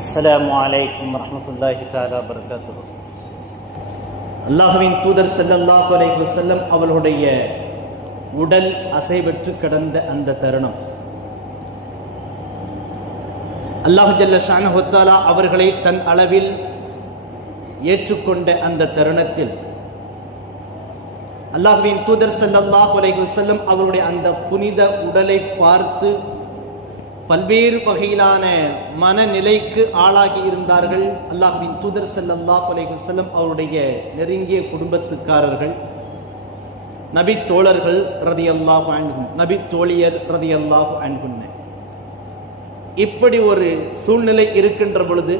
அஸ்லாம் வலைக்கம் வரமத்துல்லாஹி தாலா வரகாத்து அல்லாஹுவின் தூதர் செல்லல்லாஹு அலைஹி செல்லம் அவர்களுடைய உடல் அசைவற்று கடந்த அந்த தருணம். அல்லாஹு ஜல்ல ஷானஹுத்தாலா அவர்களை தன் அளவில் ஏற்றுக்கொண்ட அந்த தருணத்தில் அல்லாஹுவின் தூதர் செல்லல்லாஹு அலைஹி செல்லம் அவருடைய அந்த புனித உடலை பார்த்து பல்வேறு வகையிலான மனநிலைக்கு ஆளாகி இருந்தார்கள். அல்லாஹின் தூதர் செல்லல்லா அலைஹி வஸல்லம் அவருடைய நெருங்கிய குடும்பத்துக்காரர்கள் நபி தோழர்கள் ரதியல்லாஹு அன்ஹும் நபி தோழியர் ரதியல்லாஹு அன்ஹுன்ன இப்படி ஒரு சூழ்நிலை இருக்கின்ற பொழுது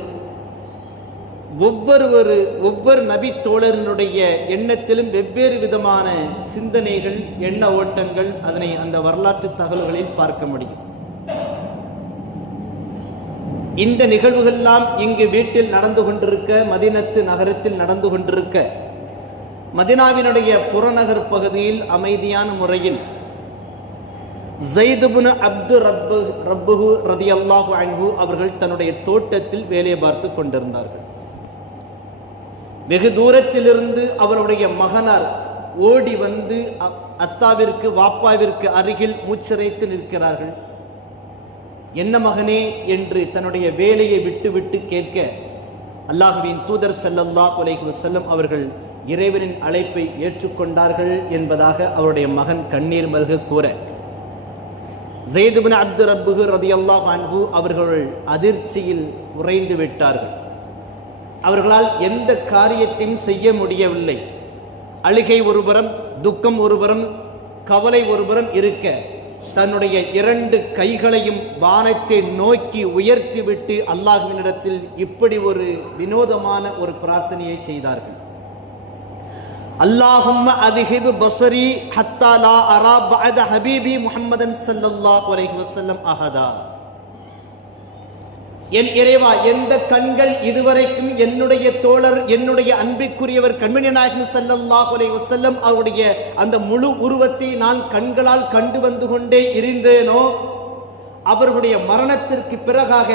ஒவ்வொரு ஒவ்வொரு நபி தோழரினுடைய எண்ணத்திலும் வெவ்வேறு விதமான சிந்தனைகள் எண்ண ஓட்டங்கள் அதனை அந்த வரலாற்று தகவல்களில் பார்க்க முடியும். இந்த நிகழ்வுகள்லாம் இங்கு வீட்டில் நடந்து கொண்டிருக்க மதினத்து நகரத்தில் நடந்து கொண்டிருக்க மதினாவினுடைய புறநகர் பகுதியில் அமைதியான முறையில் ஜெய்துபுனு அப்து ரப்பு ரப்புஹு ரதி அல்லாஹு அன்பு அவர்கள் தன்னுடைய தோட்டத்தில் வேலை பார்த்து கொண்டிருந்தார்கள். வெகு தூரத்திலிருந்து அவருடைய மகனார் ஓடி வந்து அத்தாவிற்கு வாப்பாவிற்கு அருகில் மூச்சிறைத்து நிற்கிறார்கள். என்ன மகனே என்று தன்னுடைய வேலையை விட்டு விட்டு கேட்க அல்லாஹுவின் தூதர் செல்லல்லா அலைஹி செல்லும் அவர்கள் இறைவனின் அழைப்பை ஏற்றுக்கொண்டார்கள் என்பதாக அவருடைய மகன் கண்ணீர் மல்க கூற. ஜெய்துபின் அப்து ரப்புகு ரதியல்லா அன்ஹு அவர்கள் அதிர்ச்சியில் உறைந்து விட்டார்கள். அவர்களால் எந்த காரியத்தையும் செய்ய முடியவில்லை. அழுகை ஒருபுறம் துக்கம் ஒருபுறம் கவலை ஒருபுறம் இருக்க தன்னுடைய இரண்டு கைகளையும் வானத்தை நோக்கி உயர்த்திவிட்டு அல்லாஹுவினிடத்தில் இப்படி ஒரு வினோதமான ஒரு பிரார்த்தனையை செய்தார்கள். அல்லாஹும் அதிஹிபு பசரி ஹத்தா லா அரா பஅத ஹபீபி முஹம்மதன் சல்லல்லா அலைஹி வஸல்லம் அஹதா. என் இறைவா எந்த கண்கள் இதுவரைக்கும் என்னுடைய தோழர் என்னுடைய அன்பிற்குரியவர் கண்மணி நாயகம் ஸல்லல்லாஹு செல்லம் அவருடைய அந்த முழு உருவத்தை நான் கண்களால் கண்டு வந்து கொண்டே இருந்தேனோ அவர்களுடைய மரணத்திற்கு பிறகாக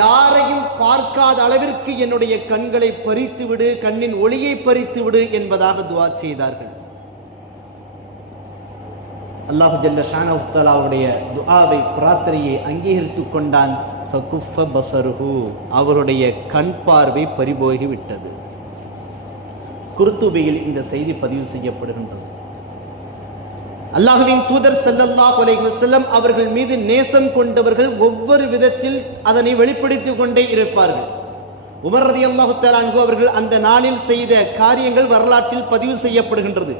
யாரையும் பார்க்காத அளவிற்கு என்னுடைய கண்களை பறித்து விடு கண்ணின் ஒளியை பறித்து விடு என்பதாக துவா செய்தார்கள். அல்லாஹு ஜல்ல ஷானவுத்தலாவுடைய துஆவை பிரார்த்தனையை அங்கீகரித்துக் கொண்டான். ஃபகுஃப அவருடைய கண் பார்வை பறிபோகிவிட்டது குருத்துபையில் இந்த செய்தி பதிவு செய்யப்படுகின்றது. அல்லாஹுவின் தூதர் ஸல்லல்லாஹு செல்லம் அவர்கள் மீது நேசம் கொண்டவர்கள் ஒவ்வொரு விதத்தில் அதனை வெளிப்படுத்திக் கொண்டே இருப்பார்கள். உமர் ரதி அல்லாஹு அவர்கள் அந்த நாளில் செய்த காரியங்கள் வரலாற்றில் பதிவு செய்யப்படுகின்றது.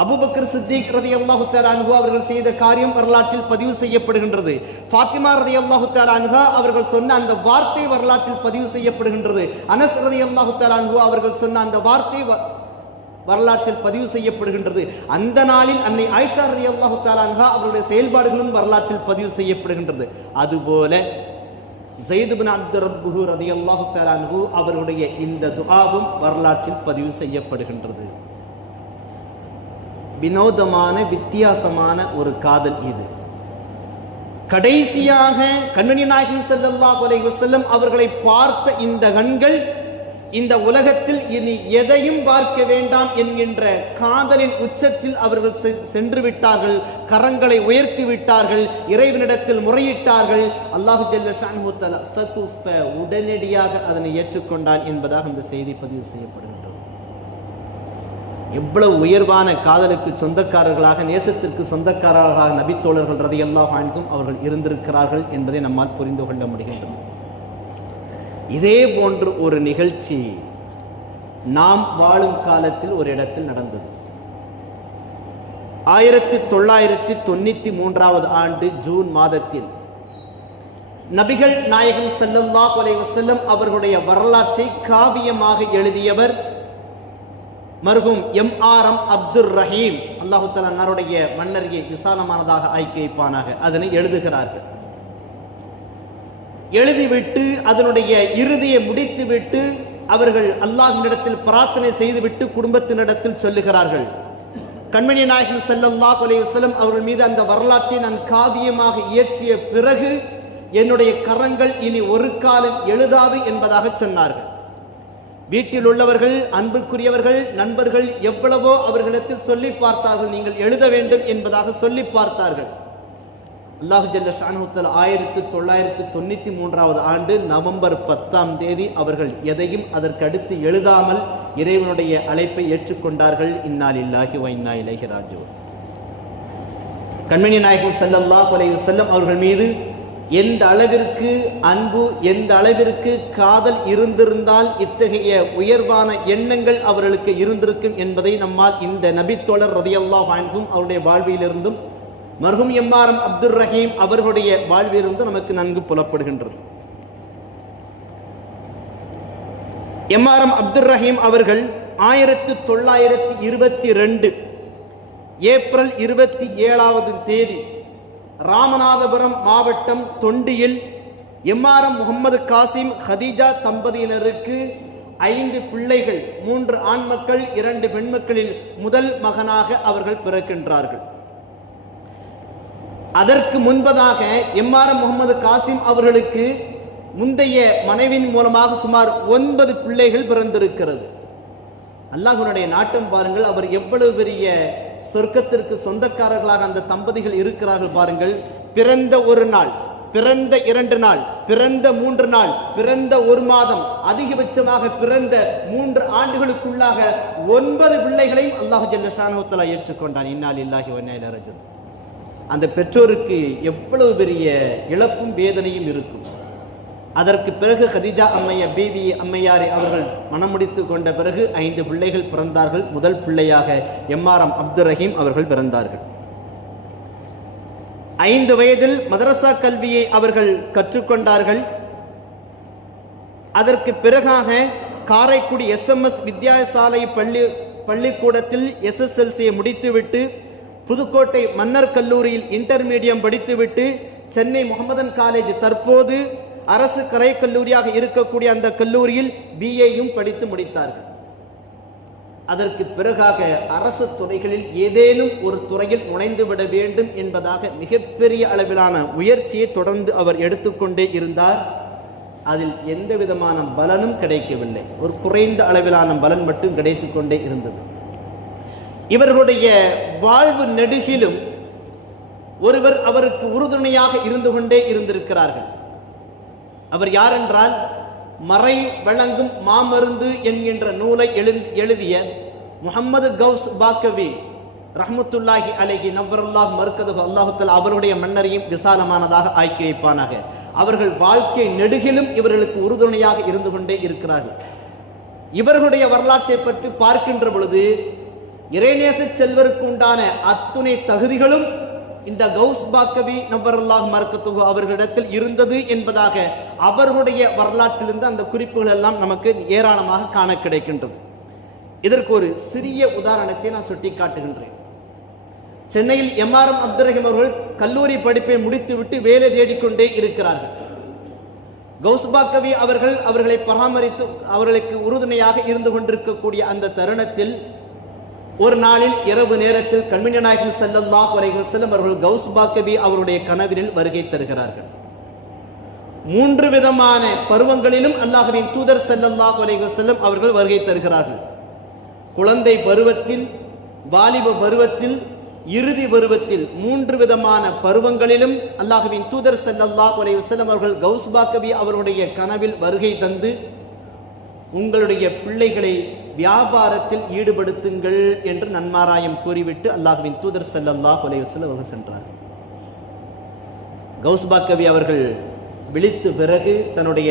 அபுபக்கர் சித்திக் ரதி அல்லாஹு அன்ஹு அவர்கள் செய்த காரியம் வரலாற்றில் பதிவு செய்யப்படுகின்றது. ஃபாத்திமா ரதி அல்லாஹு அன்ஹா அவர்கள் சொன்ன அந்த வார்த்தை வரலாற்றில் பதிவு செய்யப்படுகின்றது. அனஸ் ரதி அல்லாஹு அன்ஹு அவர்கள் சொன்ன அந்த வார்த்தை வ- வரலாற்றில் பதிவு செய்யப்படுகின்றது. அந்த நாளில் அன்னை ஆயிஷா ரதி அல்லாஹு அன்ஹா அவருடைய செயல்பாடுகளும் வரலாற்றில் பதிவு செய்யப்படுகின்றது. அதுபோல ஜெயித் அப்து ரப்புஹு ரலியல்லாஹு தஆலா அன்ஹு அவருடைய இந்த துஆவும் வரலாற்றில் பதிவு செய்யப்படுகின்றது. வினோதமான வித்தியாசமான ஒரு காதல் இது. கடைசியாக கண்மணி நாயகம் செல்லல்லா அலைஹி செல்லும் அவர்களை பார்த்த இந்த கண்கள் இந்த உலகத்தில் இனி எதையும் பார்க்க வேண்டாம் என்கின்ற காதலின் உச்சத்தில் அவர்கள் செ- சென்று விட்டார்கள் கரங்களை உயர்த்தி விட்டார்கள் இறைவனிடத்தில் முறையிட்டார்கள். அல்லாஹு ஜல்ல உடனடியாக அதனை ஏற்றுக்கொண்டான் என்பதாக அந்த செய்தி பதிவு செய்யப்படுகிறது. எவ்வளவு உயர்வான காதலுக்கு சொந்தக்காரர்களாக நேசத்திற்கு சொந்தக்காரர்களாக நபித்தோழர்கள் ரதையெல்லாம் அன்ஹும் அவர்கள் இருந்திருக்கிறார்கள் என்பதை நம்மால் புரிந்து கொள்ள முடிகின்றது. இதே போன்று ஒரு நிகழ்ச்சி நாம் வாழும் காலத்தில் ஒரு இடத்தில் நடந்தது. ஆயிரத்தி தொள்ளாயிரத்தி தொண்ணூத்தி மூன்றாவது ஆண்டு ஜூன் மாதத்தில் நபிகள் நாயகம் ஸல்லல்லாஹு செல்லும் அவர்களுடைய வரலாற்றை காவியமாக எழுதியவர் மருகும் M R M Abdur Rahim. அல்லாஹு தலாருடைய மன்னரியை விசாலமானதாக ஆக்கி வைப்பானாக. அதனை எழுதுகிறார்கள். எழுதிவிட்டு அதனுடைய இறுதியை முடித்துவிட்டு அவர்கள் அல்லாஹினிடத்தில் பிரார்த்தனை செய்துவிட்டு குடும்பத்தினிடத்தில் சொல்லுகிறார்கள். கண்மணி நாயகம் செல்லல்லா அலைஹி அவர்கள் மீது அந்த வரலாற்றை நான் காவியமாக இயற்றிய பிறகு என்னுடைய கரங்கள் இனி ஒரு காலம் எழுதாது என்பதாக சொன்னார்கள். வீட்டில் உள்ளவர்கள் அன்புக்குரியவர்கள் நண்பர்கள் எவ்வளவோ அவர்களிடத்தில் சொல்லி பார்த்தார்கள். நீங்கள் எழுத வேண்டும் என்பதாக சொல்லி பார்த்தார்கள். அல்லாஹு ஜல்ல ஷானுத்தல் ஆயிரத்தி தொள்ளாயிரத்தி தொண்ணூத்தி மூன்றாவது ஆண்டு நவம்பர் பத்தாம் தேதி அவர்கள் எதையும் அதற்கடுத்து எழுதாமல் இறைவனுடைய அழைப்பை ஏற்றுக்கொண்டார்கள். இந்நாள் இல்லாஹி இன்னா இலைஹி ராஜிஊன். கண்மணி நாயகம் செல்லல்லா கொலை செல்லம் அவர்கள் மீது எந்த அளவிற்கு அன்பு எந்த அளவிற்கு காதல் இருந்திருந்தால் இத்தகைய உயர்வான எண்ணங்கள் அவர்களுக்கு இருந்திருக்கும் என்பதை நம்மால் இந்த நபித்தோழர் ரதியல்லாஹு வாழ்ந்தும் அவருடைய வாழ்விலிருந்தும் மருகும் எம்மாரம் அப்துல் ரஹீம் அவர்களுடைய வாழ்விலிருந்து நமக்கு நன்கு புலப்படுகின்றது. எம்ஆர்எம் அப்துல் ரஹீம் அவர்கள் ஆயிரத்தி தொள்ளாயிரத்தி இருபத்தி ரெண்டு ஏப்ரல் இருபத்தி ஏழாவது தேதி ராமநாதபுரம் மாவட்டம் தொண்டியில் எம்ஆர்எம் முகமது காசிம் ஹதீஜா தம்பதியினருக்கு ஐந்து பிள்ளைகள் மூன்று ஆண் மக்கள் இரண்டு பெண்மக்களில் முதல் மகனாக அவர்கள் பிறக்கின்றார்கள். அதற்கு முன்பதாக எம்ஆர்எம் முகமது காசிம் அவர்களுக்கு முந்தைய மனைவின் மூலமாக சுமார் ஒன்பது பிள்ளைகள் பிறந்திருக்கிறது. அல்லாஹ்வுடைய நாட்டம் பாருங்கள் அவர் எவ்வளவு பெரிய சொர்க்கத்திற்கு சொந்தக்காரர்களாக அந்த தம்பதிகள் இருக்கிறார்கள் பாருங்கள். பிறந்த ஒரு நாள் பிறந்த இரண்டு நாள் பிறந்த மூன்று நாள் பிறந்த ஒரு மாதம் அதிகபட்சமாக பிறந்த மூன்று ஆண்டுகளுக்குள்ளாக ஒன்பது பிள்ளைகளையும் அல்லாஹ் ஜல்லஷானுத்தலா ஏற்றுக்கொண்டான். இன்னால் இல்லாஹி வன்னில அந்த பெற்றோருக்கு எவ்வளவு பெரிய இழப்பும் வேதனையும் இருக்கும். அதற்கு பிறகு ஹதிஜா அம்மைய பிவி அம்மையாரை அவர்கள் மணமுடித்து கொண்ட பிறகு ஐந்து பிள்ளைகள் பிறந்தார்கள். முதல் பிள்ளையாக எம்ஆர்எம் அப்துல் ரஹீம் அவர்கள் பிறந்தார்கள். ஐந்து வயதில் மதரசா கல்வியை அவர்கள் கற்றுக்கொண்டார்கள். அதற்கு பிறகாக காரைக்குடி எஸ்எம்எஸ் வித்யாசாலை பள்ளி பள்ளிக்கூடத்தில் எஸ்எஸ்எல்சியை முடித்துவிட்டு புதுக்கோட்டை மன்னர் கல்லூரியில் இன்டர்மீடியம் படித்துவிட்டு சென்னை முகமதன் காலேஜ் தற்போது அரசு கலை கல்லூரியாக இருக்கக்கூடிய அந்த கல்லூரியில் பிஏயும் படித்து முடித்தார்கள். அதற்கு பிறகாக அரசு துறைகளில் ஏதேனும் ஒரு துறையில் நுழைந்து விட வேண்டும் என்பதாக மிகப்பெரிய அளவிலான முயற்சியை தொடர்ந்து அவர் எடுத்துக்கொண்டே இருந்தார். அதில் எந்த விதமான பலனும் கிடைக்கவில்லை. ஒரு குறைந்த அளவிலான பலன் மட்டும் கிடைத்துக்கொண்டே இருந்தது. இவர்களுடைய வாழ்வு நெடுகிலும் ஒருவர் அவருக்கு உறுதுணையாக இருந்து கொண்டே இருந்திருக்கிறார்கள். அவர் யார் என்றால் மறை வழங்கும் மாமருந்து என்கின்ற நூலை எழுதிய முகமது கவுஸ் பாக்கவி ரஹ்மத்துல்லாஹி அலைஹி நவ்வருல்லாஹ் மறுக்கது அல்லாஹுத்தல் அவருடைய மன்னரையும் விசாலமானதாக ஆக்கி வைப்பானாக அவர்கள் வாழ்க்கை நெடுகிலும் இவர்களுக்கு உறுதுணையாக இருந்து கொண்டே இருக்கிறார்கள். இவர்களுடைய வரலாற்றை பற்றி பார்க்கின்ற பொழுது இறைநேச செல்வருக்கு உண்டான அத்துணை தகுதிகளும் இந்த கவுஸ் பாக்கவி நவ்வருல்லாஹ் மர்க்கத்துகு அவர்களிடத்தில் இருந்தது என்பதாக அவர்களுடைய வரலாற்றிலிருந்து அந்த குறிப்புகள் எல்லாம் நமக்கு ஏராளமாக காண கிடைக்கின்றது. இதற்கு ஒரு சிறிய உதாரணத்தை நான் சுட்டி காட்டுகின்றேன் சென்னையில் எம்ஆர்எம் அப்துல் ரஹீம் அவர்கள் கல்லூரி படிப்பை முடித்துவிட்டு வேலை தேடிக்கொண்டே இருக்கிறார்கள். கௌஸ்பாக்கவி அவர்கள் அவர்களை பராமரித்து அவர்களுக்கு உறுதுணையாக இருந்து கொண்டிருக்கக்கூடிய அந்த தருணத்தில் ஒரு நாளில் இரவு நேரத்தில் கண்மணி நாயகம் செல்லல்லாஹ் வரைகள் செல்லும் அவர்கள் கௌஸ்பாக்கவி அவருடைய கனவினில் வருகை தருகிறார்கள். மூன்று விதமான பருவங்களிலும் அல்லாஹுவின் தூதர் செல்லல்லாஹ் வரைகள் செல்லும் அவர்கள் வருகை தருகிறார்கள். குழந்தை பருவத்தில் வாலிப பருவத்தில் இறுதி பருவத்தில் மூன்று விதமான பருவங்களிலும் அல்லாஹுவின் தூதர் செல்லல்லா அலைஹி செல்லும் அவர்கள் கௌஸ்பாக்கவி அவருடைய கனவில் வருகை தந்து உங்களுடைய பிள்ளைகளை வியாபாரத்தில் ஈடுபடுத்துங்கள் என்று நன்மாராயம் கூறிவிட்டு அல்லாஹுவின் தூதர் செல்லல்லா கொலைவசல் வஸல்லம் அவர்கள் சென்றார். கௌஸ்பாக்கவி அவர்கள் விழித்து பிறகு தன்னுடைய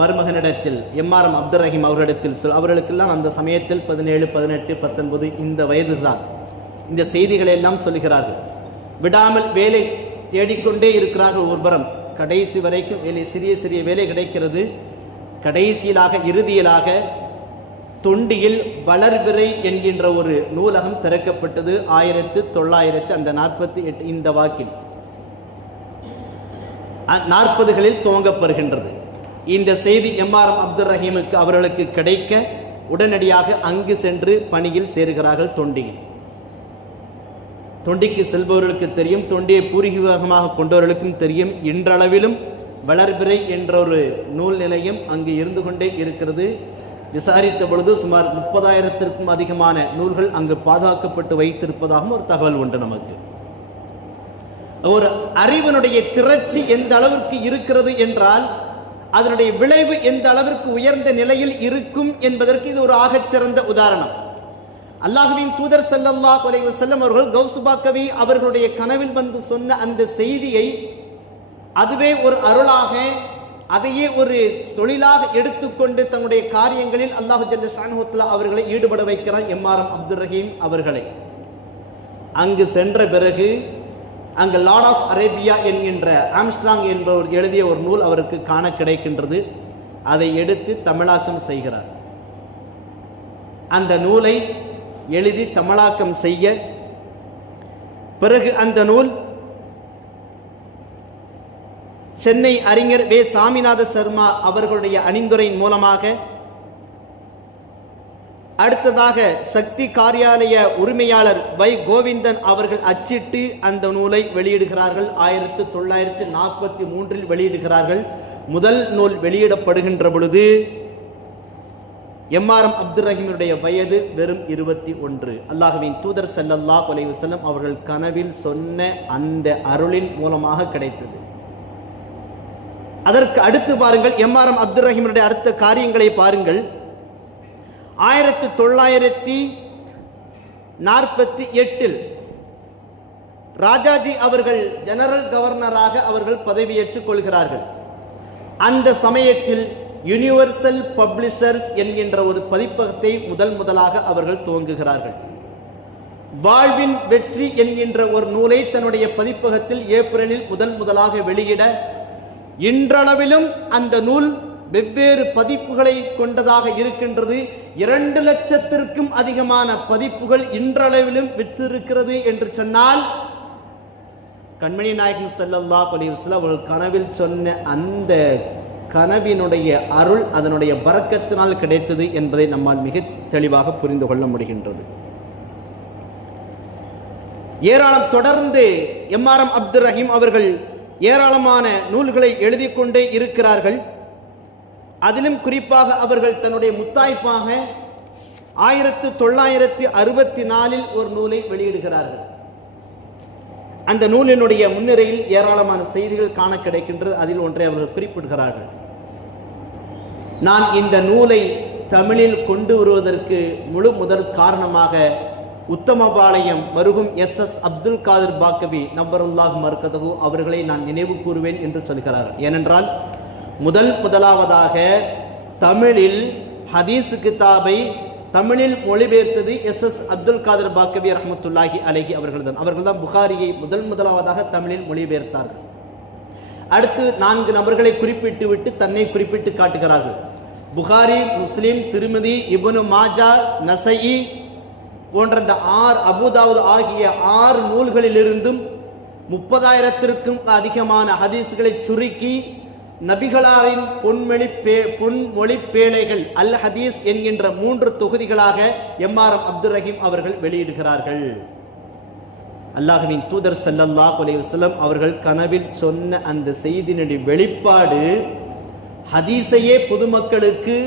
மருமகனிடத்தில் எம்ஆர்எம் அப்துல் ரஹீம் அவர்களிடத்தில் சொல் அவர்களுக்கெல்லாம் அந்த சமயத்தில் பதினேழு பதினெட்டு பத்தொன்பது இந்த வயதுதான். இந்த செய்திகளை எல்லாம் சொல்லுகிறார்கள். விடாமல் வேலை தேடிக்கொண்டே இருக்கிறார்கள் ஒருபுறம். கடைசி வரைக்கும் வேலை சிறிய சிறிய வேலை கிடைக்கிறது. கடைசியிலாக இறுதியிலாக தொண்டியில் வளர்பிறை என்கின்ற ஒரு நூலகம் திறக்கப்பட்டது ஆயிரத்து தொள்ளாயிரத்து அந்த நாற்பத்தி எட்டு இந்த வாக்கில். நாற்பதுகளில் துவங்கப்படுகின்றது இந்த செய்தி எம்ஆர்எம் அப்துல் ரஹீமுக்கு அவர்களுக்கு கிடைக்க உடனடியாக அங்கு சென்று பணியில் சேருகிறார்கள் தொண்டியில். தொண்டிக்கு செல்பவர்களுக்கு தெரியும் தொண்டியை பூர்வீகமாக கொண்டவர்களுக்கும் தெரியும். இன்றளவிலும் வளர்பிறை என்ற ஒரு நூல் நிலையம் அங்கு இருந்து கொண்டே இருக்கிறது. விசாரித்த பொழுது சுமார் முப்பதாயிரத்திற்கும் அதிகமான நூல்கள் அங்கு பாதுகாக்கப்பட்டு வைத்திருப்பதாகவும் ஒரு தகவல் உண்டு நமக்கு. ஒரு அறிவனுடைய திரட்சி எந்த அளவிற்கு இருக்கிறது என்றால் அதனுடைய விளைவு எந்த அளவிற்கு உயர்ந்த நிலையில் இருக்கும் என்பதற்கு இது ஒரு ஆகச் சிறந்த உதாரணம். அல்லாஹுவின் தூதர் செல்லல்லா அலைஹி செல்லம் அவர்கள் கௌசுபா கவி அவர்களுடைய கனவில் வந்து சொன்ன அந்த செய்தியை அதுவே ஒரு அருளாக அதையே ஒரு தொழிலாக எடுத்துக்கொண்டு தன்னுடைய காரியங்களில் அல்லாஹு ஜல்ல ஷானுஹுத்லா அவர்களை ஈடுபட வைக்கிறான் எம்ஆர்எம் அப்துல் ரஹீம் அவர்களை. அங்கு சென்ற பிறகு அங்கு லார்ட் ஆஃப் அரேபியா என்கின்ற ஆம்ஸ்ட்ராங் என்பவர் எழுதிய ஒரு நூல் அவருக்கு காண கிடைக்கின்றது. அதை எடுத்து தமிழாக்கம் செய்கிறார். அந்த நூலை எழுதி தமிழாக்கம் செய்ய பிறகு அந்த நூல் சென்னை அறிஞர் வே. சாமிநாத சர்மா அவர்களுடைய அணிந்துரையின் மூலமாக அடுத்ததாக சக்தி காரியாலய உரிமையாளர் வை. கோவிந்தன் அவர்கள் அச்சிட்டு அந்த நூலை வெளியிடுகிறார்கள். ஆயிரத்து தொள்ளாயிரத்து நாற்பத்தி மூன்றில் வெளியிடுகிறார்கள். முதல் நூல் வெளியிடப்படுகின்ற பொழுது எம்ஆர்எம் அப்துல் ரஹீமுடைய வயது வெறும் இருபத்தி ஒன்று. அல்லாஹுவின் தூதர் ஸல்லல்லாஹு அலைஹி செல்லம் அவர்கள் கனவில் சொன்ன அந்த அருளின் மூலமாக கிடைத்தது. அதற்கு அடுத்து பாருங்கள் எம்ஆர்எம் அப்துல் ரஹீமனுடைய அடுத்த காரியங்களை பாருங்கள். ஆயிரத்தி தொள்ளாயிரத்தி நாற்பத்தி எட்டில் ராஜாஜி அவர்கள் ஜெனரல் கவர்னராக அவர்கள் பதவியேற்றுக் கொள்கிறார்கள். அந்த சமயத்தில் யுனிவர்சல் பப்ளிஷர்ஸ் என்கின்ற ஒரு பதிப்பகத்தை முதல் முதலாக அவர்கள் துவங்குகிறார்கள். வாழ்வின் வெற்றி என்கின்ற ஒரு நூலை தன்னுடைய பதிப்பகத்தில் ஏப்ரலில் முதல் முதலாக வெளியிட இன்றளவிலும் அந்த நூல் வெவ்வேறு பதிப்புகளை கொண்டதாக இருக்கின்றது. இரண்டு லட்சத்திற்கும் அதிகமான பதிப்புகள் இன்றளவிலும் விற்றிருக்கிறது என்று சொன்னால் கண்மணி நாயகன் செல்லல்லா கொலிவசில் அவர்கள் கனவில் சொன்ன அந்த கனவினுடைய அருள் அதனுடைய பறக்கத்தினால் கிடைத்தது என்பதை நம்மால் மிக தெளிவாக புரிந்து கொள்ள முடிகின்றது. ஏராளம் தொடர்ந்து எம்ஆர்எம் அப்துல் ரஹீம் அவர்கள் ஏராளமான நூல்களை எழுதி கொண்டே இருக்கிறார்கள். அதிலும் குறிப்பாக அவர்கள் தன்னுடைய முத்தாய்ப்பாக ஆயிரத்து தொள்ளாயிரத்தி அறுபத்தி நாலில் ஒரு நூலை வெளியிடுகிறார்கள். அந்த நூலினுடைய முன்னிறையில் ஏராளமான செய்திகள் காண கிடைக்கின்றது. அதில் ஒன்றை அவர்கள் குறிப்பிடுகிறார்கள். நான் இந்த நூலை தமிழில் கொண்டு வருவதற்கு முழு முதற் காரணமாக உத்தமபாளையம் மருகும் எஸ் எஸ் அப்துல் காதிர் பாக்கவி நம்பருல்லாஹ் மறுக்கதகு அவர்களை நான் நினைவு கூறுவேன் என்று சொல்கிறார். ஏனென்றால் முதல் முதலாவதாக தமிழில் ஹதீஸ் கிதாபை தமிழில் மொழிபெயர்த்தது எஸ் எஸ் அப்துல் காதர் பாக்கவி ரஹமத்துல்லாஹி அலஹி அவர்கள்தான். அவர்கள்தான் புகாரியை முதல் முதலாவதாக தமிழில் மொழிபெயர்த்தார்கள் அடுத்து நான்கு நபர்களை குறிப்பிட்டு விட்டு தன்னை குறிப்பிட்டு காட்டுகிறார்கள். புகாரி முஸ்லிம் திருமதி இபனு மாஜா நசயி போன்ற இந்த ஆறு அபுதாவது ஆகிய ஆறு நூல்களிலிருந்தும் முப்பதாயிரத்திற்கும் அதிகமான ஹதீஸ்களை சுருக்கி நபிகளாரின் பொன்மொழி பே பொன்மொழி பேழைகள் அல் ஹதீஸ் என்கின்ற மூன்று தொகுதிகளாக எம் ஆர் அப்துல் ரஹீம் அவர்கள் வெளியிடுகிறார்கள். அல்லாஹுவின் தூதர் ஸல்லல்லாஹு அலைஹி அவர்கள் கனவில் சொன்ன அந்த செய்தியினுடைய வெளிப்பாடு ஹதீஸையே பொதுமக்களுக்கு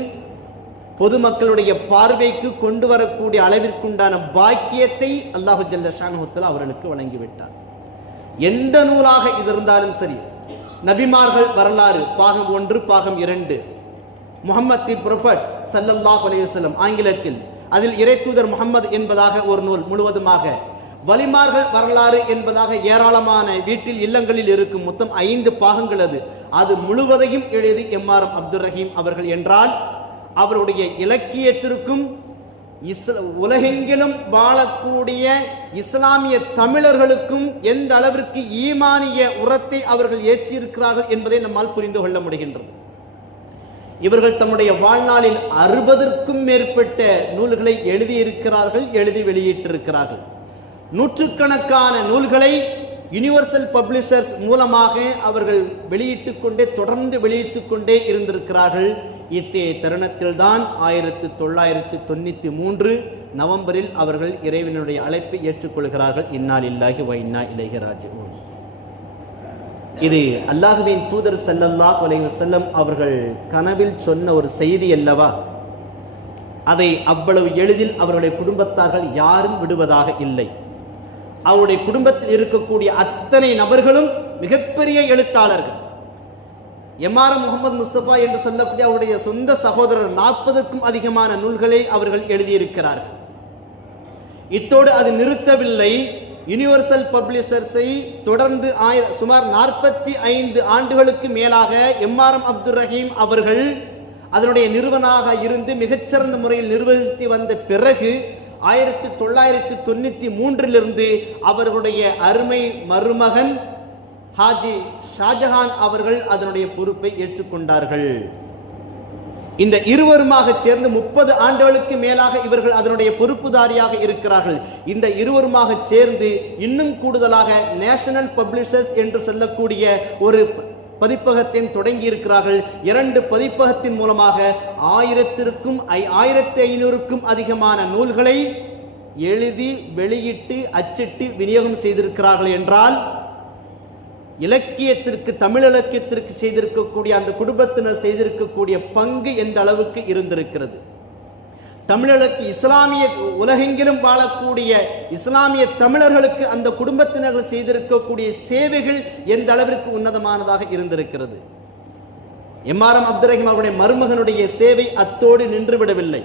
பொதுமக்களுடைய பார்வைக்கு கொண்டு வரக்கூடிய அளவிற்குண்டான பாக்கியத்தை அல்லாஹு ஜல்லஷானுத்தல் அவர்களுக்கு வழங்கிவிட்டார். எந்த நூலாக இது இருந்தாலும் சரி நபிமார்கள் வரலாறு பாகம் ஒன்று பாகம் இரண்டு. முகமது தி ப்ரொஃபட் சல்லல்லாஹு ஆங்கிலத்தில் அதில் இறைத்தூதர் முகமது என்பதாக ஒரு நூல் முழுவதுமாக வலிமார்கள் வரலாறு என்பதாக ஏராளமான வீட்டில் இல்லங்களில் இருக்கும் மொத்தம் ஐந்து பாகங்கள் அது. அது முழுவதையும் எழுதி ஆர் அப்துல் ரஹீம் அவர்கள் என்றால் அவருடைய இலக்கியத்திற்கும் இஸ்ல உலகெங்கிலும் வாழக்கூடிய இஸ்லாமிய தமிழர்களுக்கும் எந்த அளவிற்கு ஈமானிய உரத்தை அவர்கள் ஏற்றியிருக்கிறார்கள் என்பதை நம்மால் புரிந்து கொள்ள முடிகின்றது. இவர்கள் தம்முடைய வாழ்நாளில் அறுபதற்கும் மேற்பட்ட நூல்களை எழுதியிருக்கிறார்கள் எழுதி வெளியிட்டிருக்கிறார்கள். நூற்றுக்கணக்கான நூல்களை யுனிவர்சல் பப்ளிஷர்ஸ் மூலமாக அவர்கள் வெளியிட்டுக் கொண்டே தொடர்ந்து வெளியிட்டுக் கொண்டே இருந்திருக்கிறார்கள். இத்தகைய தருணத்தில்தான் ஆயிரத்து தொள்ளாயிரத்து தொண்ணூத்தி மூன்று நவம்பரில் அவர்கள் இறைவனுடைய அழைப்பை ஏற்றுக்கொள்கிறார்கள். இன்னால் இல்லாகி வ இளையராஜ் இது அல்லாஹுவின் தூதர் செல்லல்லா உலக செல்லம் அவர்கள் கனவில் சொன்ன ஒரு செய்தி அல்லவா? அதை அவ்வளவு எளிதில் அவருடைய குடும்பத்தார்கள் யாரும் விடுவதாக இல்லை. அவருடைய குடும்பத்தில் இருக்கக்கூடிய அத்தனை நபர்களும் மிகப்பெரிய எழுத்தாளர்கள். எம்ஆர் முகமது முஸ்தபா என்று சொல்லக்கூடிய அவருடைய சொந்த சகோதரர் நாற்பதுக்கும் அதிகமான நூல்களை அவர்கள் எழுதியிருக்கிறார்கள் இத்தோடு அது நிறுத்தவில்லை. யுனிவர்சல் பப்ளிஷர்ஸை தொடர்ந்து ஆயிர சுமார் நாற்பத்தி ஐந்து ஆண்டுகளுக்கு மேலாக எம்ஆர்எம் அப்துல் ரஹீம் அவர்கள் அதனுடைய நிறுவனாக இருந்து மிகச்சிறந்த முறையில் நிர்வகித்து வந்த பிறகு ஆயிரத்தி தொள்ளாயிரத்தி தொண்ணூத்தி மூன்றிலிருந்து அவர்களுடைய அருமை மருமகன் ஹாஜி ஷாஜஹான் அவர்கள் அதனுடைய பொறுப்பை ஏற்றுக்கொண்டார்கள். இந்த இருவருமாக சேர்ந்து முப்பது ஆண்டுகளுக்கு மேலாக இவர்கள் அதனுடைய பொறுப்புதாரியாக இருக்கிறார்கள். இந்த இருவருமாக சேர்ந்து இன்னும் கூடுதலாக நேஷனல் பப்ளிஷர்ஸ் என்று சொல்லக்கூடிய ஒரு பதிப்பகத்தை தொடங்கி இருக்கிறார்கள். இரண்டு பதிப்பகத்தின் மூலமாக ஆயிரத்திற்கும் ஐ- ஆயிரத்தி ஐநூறுக்கும் அதிகமான நூல்களை எழுதி வெளியிட்டு அச்சிட்டு விநியோகம் செய்திருக்கிறார்கள் என்றால் இலக்கியத்திற்கு தமிழ் இலக்கியத்திற்கு செய்திருக்கக்கூடிய அந்த குடும்பத்தினர் செய்திருக்கக்கூடிய பங்கு எந்த அளவுக்கு இருந்திருக்கிறது? தமிழர்களுக்கு இஸ்லாமிய உலகெங்கிலும் வாழக்கூடிய இஸ்லாமிய தமிழர்களுக்கு அந்த குடும்பத்தினர்கள் செய்திருக்கக்கூடிய சேவைகள் எந்த அளவிற்கு உன்னதமானதாக இருந்திருக்கிறது? எம்ஆர்எம் அப்துல் ரஹீம் அவருடைய மருமகனுடைய சேவை அத்தோடு நின்றுவிடவில்லை.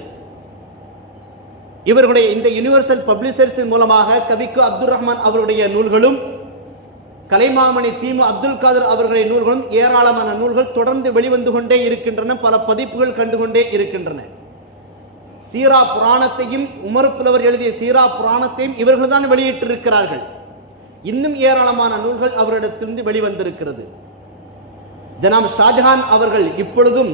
இவர்களுடைய இந்த யுனிவர்சல் பப்ளிஷர்ஸின் மூலமாக கவிக்கு அப்துல் ரஹ்மான் அவருடைய நூல்களும் கலைமாமணி தீமு அப்துல் காதர் அவர்களின் நூல்களும் ஏராளமான நூல்கள் தொடர்ந்து வெளிவந்து கொண்டே இருக்கின்றன பல பதிப்புகள் கண்டுகொண்டே இருக்கின்றன. சீரா புராணத்தையும் உமர் புலவர் எழுதிய சீரா புராணத்தையும் இவர்கள் தான் வெளியிட்டிருக்கிறார்கள். இன்னும் ஏராளமான நூல்கள் அவரிடத்திலிருந்து வெளிவந்திருக்கிறது. ஜனாம் ஷாஜஹான் அவர்கள் இப்பொழுதும்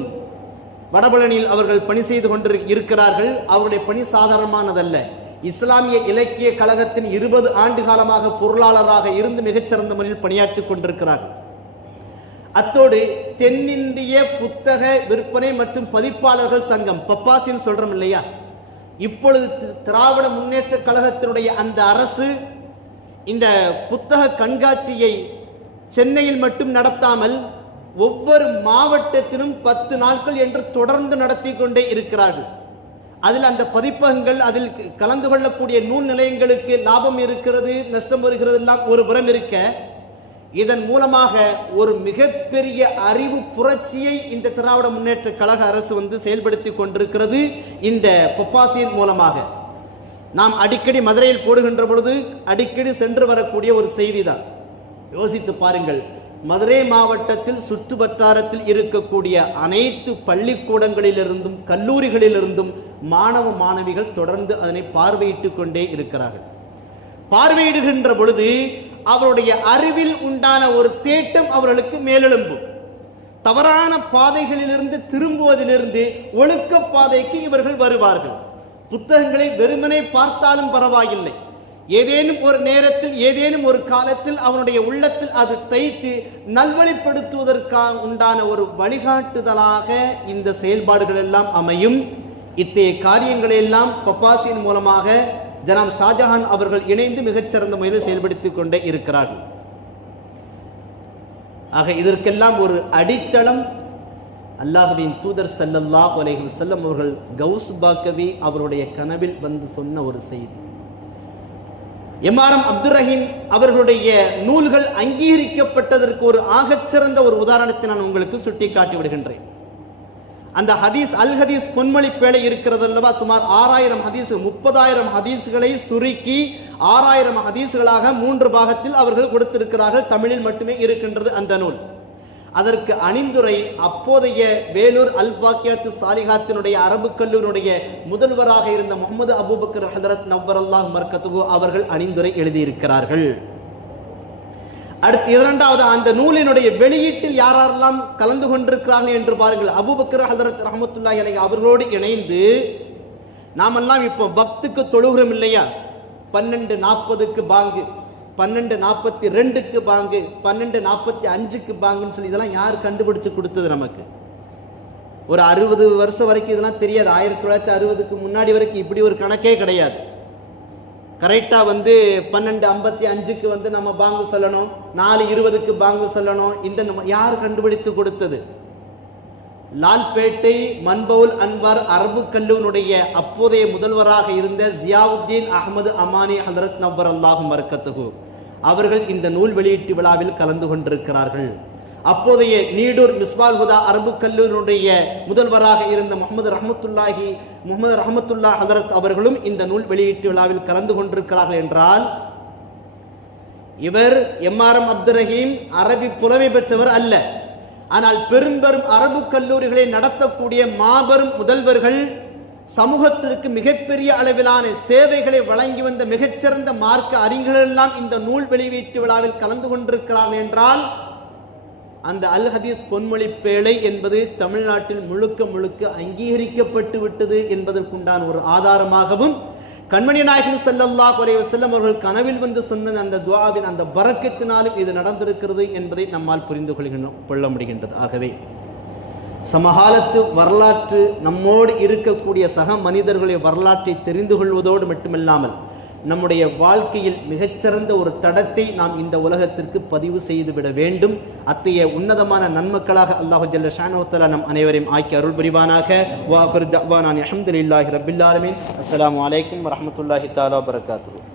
வடபழனியில் அவர்கள் பணி செய்து கொண்டு இருக்கிறார்கள். அவருடைய பணி சாதாரணமானதல்ல. இஸ்லாமிய இலக்கிய கழகத்தின் இருபது ஆண்டு காலமாக பொருளாளராக இருந்து மிகச்சிறந்த முறையில் பணியாற்றிக் கொண்டிருக்கிறார்கள். அத்தோடு தென்னிந்திய புத்தக விற்பனை மற்றும் பதிப்பாளர்கள் சங்கம் பப்பாசின்னு சொல்றோம் இல்லையா? இப்பொழுது திராவிட முன்னேற்ற கழகத்தினுடைய அந்த அரசு இந்த புத்தக கண்காட்சியை சென்னையில் மட்டும் நடத்தாமல் ஒவ்வொரு மாவட்டத்திலும் பத்து நாட்கள் என்று தொடர்ந்து நடத்தி கொண்டே இருக்கிறார்கள். அதில் அந்த பதிப்பகங்கள் அதில் கலந்து கொள்ளக்கூடிய நூல் நிலையங்களுக்கு லாபம் இருக்கிறது நஷ்டம் வருகிறது எல்லாம் ஒரு புறம் இருக்க இதன் மூலமாக ஒரு மிகப்பெரிய அறிவு புரட்சியை இந்த திராவிட முன்னேற்ற கழக அரசு வந்து செயல்படுத்தி கொண்டிருக்கிறது இந்த பொப்பாசியின் மூலமாக. நாம் அடிக்கடி மதுரையில் போடுகின்ற பொழுது அடிக்கடி சென்று வரக்கூடிய ஒரு செய்தி தான் யோசித்து பாருங்கள் மதுரை மாவட்டத்தில் சுற்று வட்டாரத்தில் இருக்கக்கூடிய அனைத்து பள்ளிக்கூடங்களிலிருந்தும் கல்லூரிகளிலிருந்தும் மாணவ மாணவிகள் தொடர்ந்து அதனை பார்வையிட்டுக் கொண்டே இருக்கிறார்கள். பார்வையிடுகின்ற பொழுது அவருடைய அறிவில் உண்டான ஒரு தேட்டம் அவர்களுக்கு மேலெழும்பும். தவறான பாதைகளிலிருந்து திரும்புவதிலிருந்து ஒழுக்க பாதைக்கு இவர்கள் வருவார்கள். புத்தகங்களை வெறுமனே பார்த்தாலும் பரவாயில்லை. ஏதேனும் ஒரு நேரத்தில் ஏதேனும் ஒரு காலத்தில் அவனுடைய உள்ளத்தில் அது தைத்து நல்வழிப்படுத்துவதற்காக உண்டான ஒரு வழிகாட்டுதலாக இந்த செயல்பாடுகள் எல்லாம் அமையும். இத்தகைய காரியங்களை எல்லாம் பப்பாசியின் மூலமாக ஜனாம் ஷாஜஹான் அவர்கள் இணைந்து மிகச்சிறந்த முறையில் செயல்படுத்திக் கொண்டே இருக்கிறார்கள். ஆக இதற்கெல்லாம் ஒரு அடித்தளம். அல்லாஹுவின் தூதர் ஸல்லல்லாஹு அலைஹி அவர்கள் கவுஸ் பாக்கவி அவருடைய கனவில் வந்து சொன்ன ஒரு செய்தி. எம்ஆர்எம் அப்துல் ரஹீம் அவர்களுடைய நூல்கள் அங்கீகரிக்கப்பட்டதற்கு ஒரு ஆகச்சிறந்த ஒரு உதாரணத்தை நான் உங்களுக்கு சுட்டிக்காட்டி விடுகின்றேன். அந்த ஹதீஸ் அல் ஹதீஸ் பொன்மொழி பேழை இருக்கிறது அல்லவா? சுமார் ஆறாயிரம் ஹதீஸ் முப்பதாயிரம் ஹதீஸ்களை சுருக்கி ஆறாயிரம் ஹதீஸ்களாக மூன்று பாகத்தில் அவர்கள் கொடுத்திருக்கிறார்கள். தமிழில் மட்டுமே இருக்கின்றது அந்த நூல். அதற்கு அணிந்துரை அப்போதைய வேலூர் அல் பாக்கியாத்து சாலிஹாத்தினுடைய அரபு கல்லூரியுடைய முதல்வராக இருந்த முகமது அபூபக்கர் ஹதரத் நவ்வர் அல்லாஹ் மர்கத்துகு அவர்கள் அணிந்துரை எழுதியிருக்கிறார்கள். அடுத்து இரண்டாவது அந்த நூலினுடைய வெளியீட்டில் யாரெல்லாம் கலந்து கொண்டிருக்கிறார்கள் என்று பாருங்கள். அபுபக்கர் ஹதரத் ரஹமத்துல்லா அலைஹி அவர்களோடு இணைந்து நாமெல்லாம் இப்போ பக்துக்கு தொழுகிறோம் இல்லையா? பன்னெண்டு நாற்பதுக்கு பாங்கு. பன்னெண்டு நாற்பத்தி ரெண்டுக்கு பாங்கு பன்னெண்டு நாற்பத்தி அஞ்சுக்கு பாங்குன்னு சொல்லி இதெல்லாம் யார் கண்டுபிடிச்சு கொடுத்தது நமக்கு? ஒரு அறுபது வருஷம் வரைக்கும் இதெல்லாம் தெரியாது. ஆயிரத்தி தொள்ளாயிரத்தி அறுபதுக்கு முன்னாடி வரைக்கும் இப்படி ஒரு கணக்கே கிடையாது. கரெக்டாக வந்து பன்னெண்டு ஐம்பத்தி அஞ்சுக்கு வந்து நம்ம பாங்கு சொல்லணும். நாலு இருபதுக்கு பாங்கு சொல்லணும். இந்த நம்ம யார் கண்டுபிடித்து கொடுத்தது? லால்பேட்டை மன்பவுல் அன்வர் அரபு கல்லூனுடைய அப்போதைய முதல்வராக இருந்த ஜியாவுத்தீன் அகமது அமானி ஹதரத் நவ்வர் அல்லாஹும் மர்க்கத்துகு அவர்கள் இந்த நூல் வெளியீட்டு விழாவில் கலந்து கொண்டிருக்கிறார்கள். அப்போதைய நீடூர் மிஸ்பால் ஹுதா அரபு கல்லூரியுடைய முதல்வராக இருந்த முகமது ரஹமத்துல்லாஹி முகமது ரஹமத்துல்லா ஹதரத் அவர்களும் இந்த நூல் வெளியீட்டு விழாவில் கலந்து கொண்டிருக்கிறார்கள் என்றால் இவர் M R M Abdul Rahim அரபி புலமை பெற்றவர் அல்ல. ஆனால் பெரும்பெரும் அரபு கல்லூரிகளை நடத்தக்கூடிய மாபெரும் முதல்வர்கள் சமூகத்திற்கு மிகப்பெரிய அளவிலான சேவைகளை வழங்கி வந்த மிகச்சிறந்த மார்க்க அறிஞர்களெல்லாம் இந்த நூல் வெளியீட்டு விழாவில் கலந்து கொண்டிருக்கிறார்கள் என்றால் அந்த அல் ஹதீஸ் பொன்மொழி பேழை என்பது தமிழ்நாட்டில் முழுக்க முழுக்க அங்கீகரிக்கப்பட்டு விட்டது என்பதற்குண்டான ஒரு ஆதாரமாகவும் கண்மணி நாயகன் செல்லல்லா அலைஹி செல்லம் அவர்கள் கனவில் வந்து சொன்ன அந்த துவாவின் அந்த பரக்கத்தினாலும் இது நடந்திருக்கிறது என்பதை நம்மால் புரிந்து கொள்கின்றோம் கொள்ள முடிகின்றது. ஆகவே சமகாலத்து வரலாற்று நம்மோடு இருக்கக்கூடிய சக மனிதர்களுடைய வரலாற்றை தெரிந்து கொள்வதோடு மட்டுமில்லாமல் நம்முடைய வாழ்க்கையில் மிகச்சிறந்த ஒரு தடத்தை நாம் இந்த உலகத்திற்கு பதிவு செய்துவிட வேண்டும். அத்தகைய உன்னதமான நன்மக்களாக அல்லாஹு ஜல்ல ஷானோத்தலா நம் அனைவரையும் ஆக்கி அருள் புரிவானாக. வாஹர் தவானான் அஹமதுல்லாஹி ரபில் ஆலமீன். அஸ்ஸலாமு அலைக்கும் வரஹ்மத்துல்லாஹி தஆலா பரகாத்து